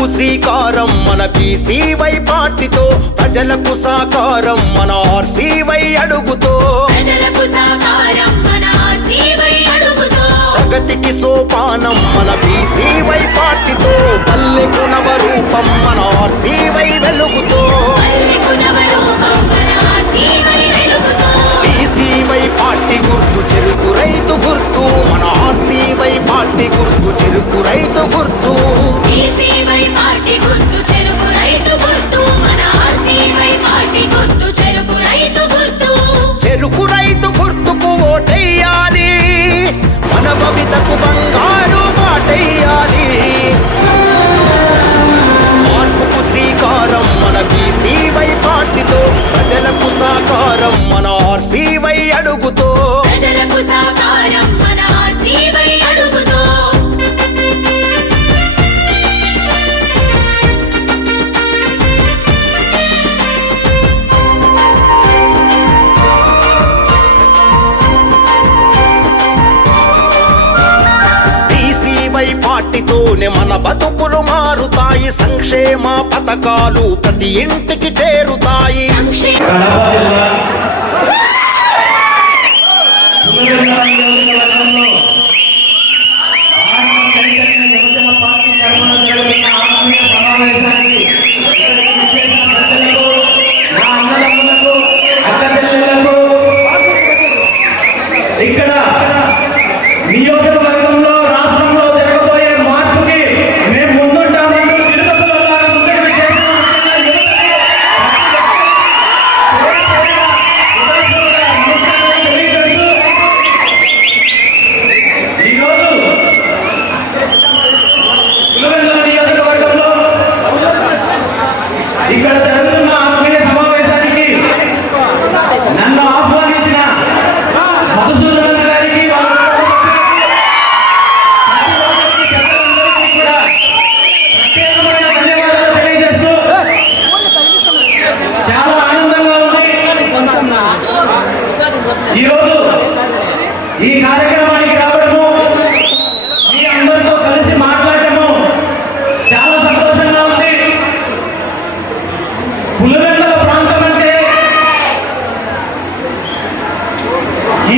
మార్పుకు శ్రీకారం మన బీసీవై పార్టీతో, ప్రజలకు సాకారం మన ఆర్సీవై అడుగుతో, ప్రజలకు సాకారం మన ఆర్సీవై అడుగుతో, ప్రగతికి సోపానం మన బీసీవై పార్టీతో, పల్లెకు నవరూపం మన ఆర్సీవై వెలుగుతో, పల్లెకు నవరూపం మన ఆర్సీవై వెలుగుతో, బీసీవై పార్టీ గుర్తు చెరుకు రైతు గుర్తు, మన ఆర్సీవై పార్టీ గుర్తు చెరుకు రైతు గుర్తు, బీసీవై పార్టీ గుర్తు చెరుకు రైతు గుర్తు, మన ఆర్సీవై పార్టీ గుర్తు చెరుకు రైతు గుర్తు, చెరుకు రైతు గుర్తుకు ఓటెయ్యాలి, మన భవితకు బంగారు బాటెయ్యాలి. మార్పుకు శ్రీకారం మన బీసీవై పార్టీతో, ప్రజలకు సాకారం మన ఆర్సీవై అడుగుతో, ప్రజలకు సాకారం మన ఆర్సీవై అడుగుతో. పార్టీతోనే మన బతుకులు మారుతాయి, సంక్షేమ పథకాలు ప్రతి ఇంటికి చేరుతాయి. ఇక్కడ నియోజకవర్గంలో రాష్ట్రంలో జరగబోయే మార్పుకి మేము ముందుంటామని ఈరోజు పులివెందుల నియోజకవర్గంలో ఇక్కడ జరుగుతున్న ఆత్మీయ సమావేశానికి నన్ను ఆహ్వానించిన మధుసూదన్ గారికి కూడా ప్రత్యేకమైన ధన్యవాదాలు తెలియజేస్తూ చాలా ఆనందంగా ఉంది. ఈరోజు ఈ కార్యక్రమానికి రావడము, మీ అందరితో కలిసి మాట్లాడటము చాలా సంతోషంగా ఉంది. పులివెందుల ప్రాంతం అంటే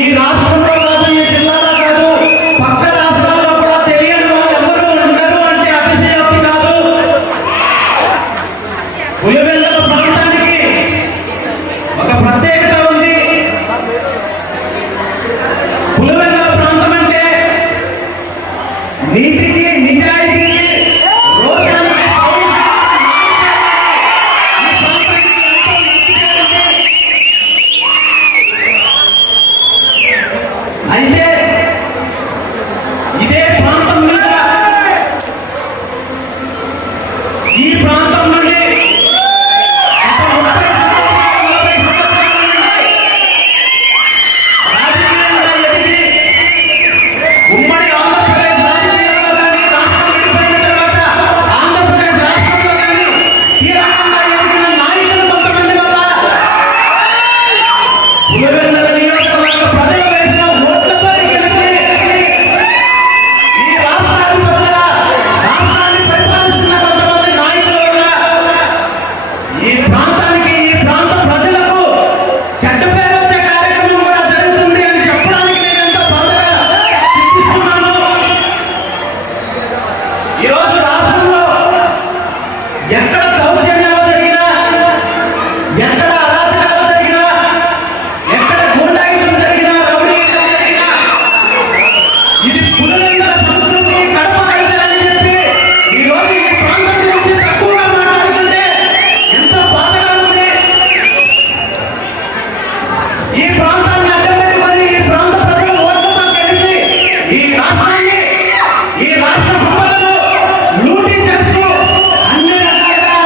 ఈ రాష్ట్రంలో కాదు, ఈ జిల్లాలో కాదు, పక్క రాష్ట్రాల్లో కూడా తెలియని వాళ్ళు ఎవరు ఉండరు అంటే అతిశయోక్తి కాదు. పులివెందుల ప్రాంతానికి ఒక ప్రత్యేకత ఉంది. పులివెందుల ప్రాంతం అంటే నీతికి, నిజాయితీకి, రోషానికి, అయితే ఇదే ప్రాంతం మీద ఈ ప్రాంతం నుండి గత 30 సంవత్సరాల నుండి రాజకీయంగా ఎదిగి ఉమ్మడి ఆంధ్రప్రదేశ్ రాజకీయాల్లో కానీ, రాష్ట్రం విడిపోయిన తర్వాత ఆంధ్రప్రదేశ్ రాష్ట్రంలో కానీ కీలకంగా ఎదిగిన నాయకులు కొంతమంది వల్ల పులివెందుల నియోజకవర్గ ప్రజలు వేసిన ఓట్లతో గెలిచి ఈ రాష్ట్రాన్ని పరిపాలిస్తున్న కొంతమంది నాయకులు కూడా ఈ ప్రాంతానికి, ఈ ప్రాంత ప్రజలకు చెడ్డ పేరు వచ్చే కార్యక్రమం కూడా జరుగుతుంది అని చెప్పడానికి నేను ఎంతో బాధగా చూపిస్తున్నాను. ఈరోజు రాష్ట్రంలో ఎక్కడ దౌర్జన్యాలు జరిగినా, ఎక్కడ అరాచకాలు జరిగినా, ఎక్కడ గూండాయిజం జరిగినా, రౌడీయిజం జరిగినా, ఇది పులివెందుల సంస్కృతి, కడప కల్చర్ అని చెప్పి ఈరోజు ఈ ప్రాంతం గురించి తక్కువగా మాట్లాడుతుంటే ఎంతో బాధగా ఉంది. ఈ ప్రాంతాన్ని అడ్డం పెట్టుకొని ఈ ప్రాంత ప్రజల ఓట్లతో కలిసి ఈ రాష్ట్రాన్ని, ఈ రాష్ట్ర సంపదను లూటీ చేస్తూ అన్ని రకాలుగా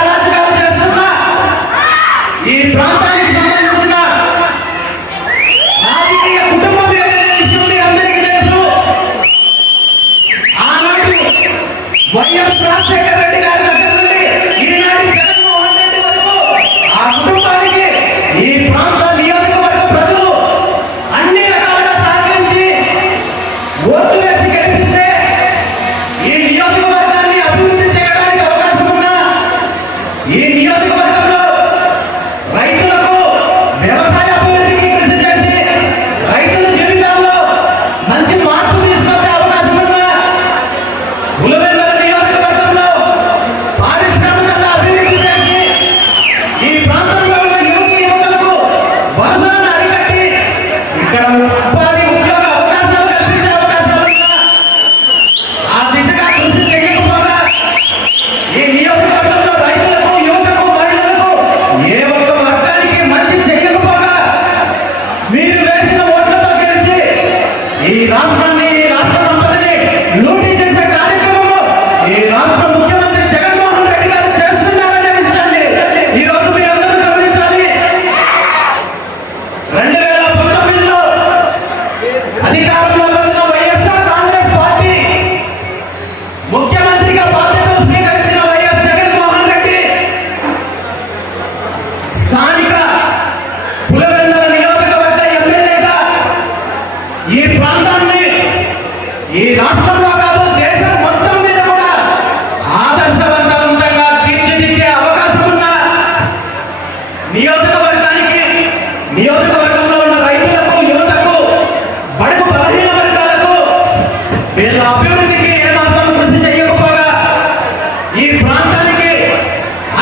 ప్రాంతానికి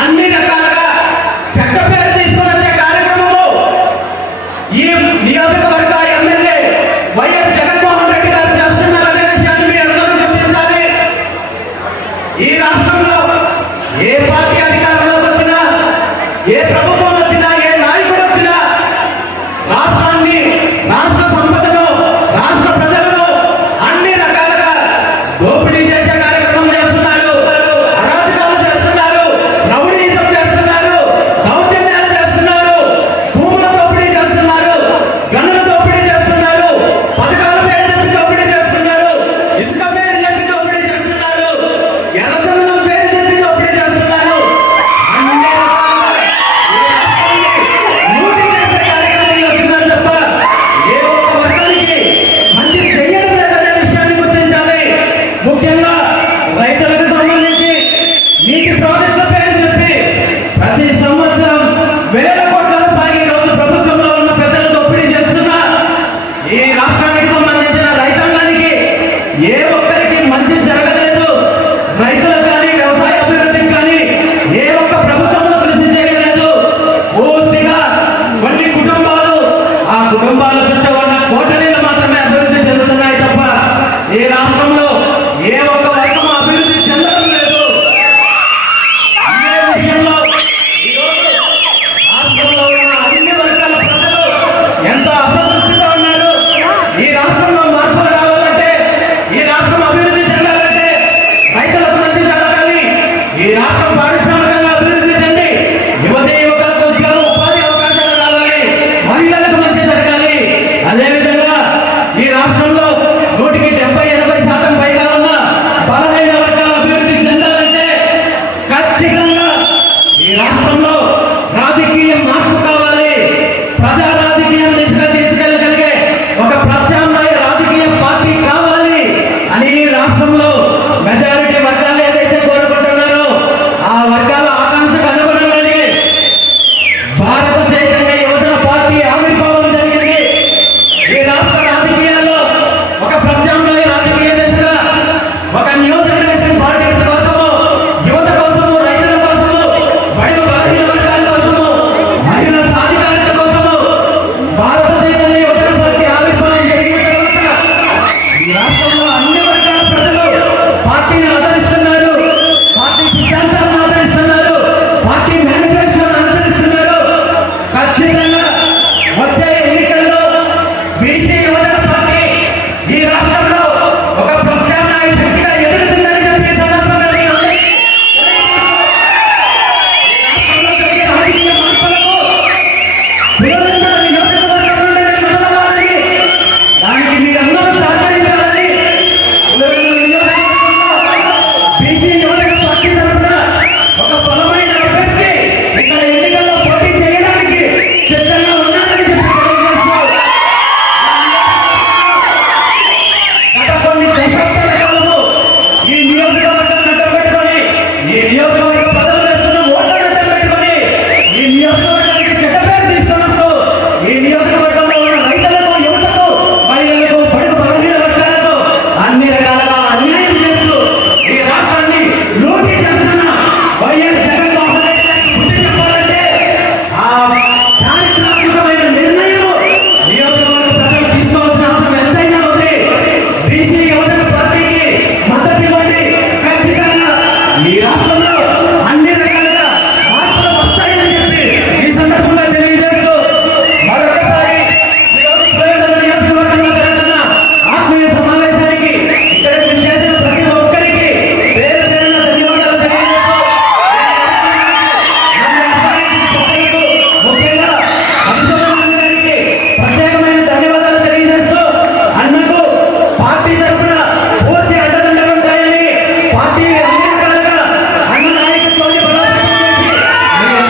అన్ని రకాలుగా చెడ్డ పేరు తీసుకొని వచ్చే కార్యక్రమము ఈ నియోజకవర్గ ఎమ్మెల్యే వైఎస్ జగన్మోహన్ రెడ్డి గారు చేస్తున్నారనే విషయాన్ని మీరు అందరూ గుర్తించాలి. ఈ రాష్ట్రంలో ఏ పార్టీ అధికారంలోకి వచ్చినా, ఏ ప్రభుత్వం వచ్చినా, ఏ నాయకుడు వచ్చినా రాష్ట్రాన్ని, రాష్ట్ర సంపదను, రాష్ట్ర ప్రజలను అన్ని రకాలుగా దోపిడీ చేసే కార్యక్రమం చేస్తున్నారు, అరాచకాలు చేస్తున్నారు, రౌడీయిజం చేస్తున్నారు, దౌర్జన్యాలు చేస్తున్నారు, భూముల దోపిడీ చేస్తున్నారు, గనుల దోపిడీ చేస్తున్నారు, పథకాల పేరు చెప్పి దోపిడీ చేస్తున్నారు, ఇసుక పేరు చెప్పి దోపిడీ చేస్తున్నారు, ఎర్రచందనం పేరు చెప్పి దోపిడీ చేస్తున్నారు. అన్ని రకాలుగా లూటీ చేసే కార్యక్రమం చేస్తున్నారు తప్ప ఏ ఒక్క వర్గానికి మంచి చెయ్యడం లేదనే విషయాన్ని గుర్తించాలి. ముఖ్యంగా రైతులకు సంబంధించి నీటి ప్రాజెక్టుల పేరు చెప్పి ప్రతి సంవత్సరం వేల కోట్ల రూపాయలు ఈ రోజు ప్రభుత్వంలో ఉన్న పెద్దలు దోపిడీ చేస్తున్నా ఈ రాష్ట్రానికి సంబంధించిన రైతాంగానికి ఏ ఒక్కరికి మంచి జరగలేదు. రైతులకు కానీ, వ్యవసాయ అభివృద్ధికి కానీ ఏ ఒక్క ప్రభుత్వంలో కృషి చేయలేదు. పూర్తిగా కొన్ని కుటుంబాలు, ఆ కుటుంబాల చుట్టూ ఉన్న కోటరీలు మాత్రమే అభివృద్ధి చెందుతున్నాయి తప్ప ఈ రాష్ట్రంలో ఏ ఒక్క వర్గం అభివృద్ధి చెందడం లేదు. ఇదే విషయంలో ఈరోజు రాష్ట్రంలో ఉన్న అన్ని వర్గాల ప్రజలు ఎంత అసంతృప్తితో ఉన్నారు. ఈ రాష్ట్రంలో మార్పులు రావాలంటే, ఈ రాష్ట్రం అభివృద్ధి చెందాలంటే రైతులకు మంచి జరగాలి. ఈ రాష్ట్రం పారిశ్రామికంగా అభివృద్ధి చెంది యువతి యువకులకు ఉద్యోగ ఉపాధి అవకాశాలు రావాలి, మహిళలకు మంచి జరగాలి. అదేవిధంగా ఈ రాష్ట్రంలో 170-80% పైగా ఉన్న బలహీన వర్గాల అభివృద్ధి చెందాలంటే ఖచ్చితంగా ఈ రాష్ట్రంలో రాజకీయ మార్పు కావాలి. ప్రజా రాజకీయం దిశగా తీసుకెళ్ళగలిగే ఒక ప్రత్యామ్నాయ రాజకీయ పార్టీ కావాలి అని ఈ రాష్ట్రంలో మెజారిటీ వర్గాలు ఏదైతే కోరుకుంటున్నారో ఆ వర్గాలు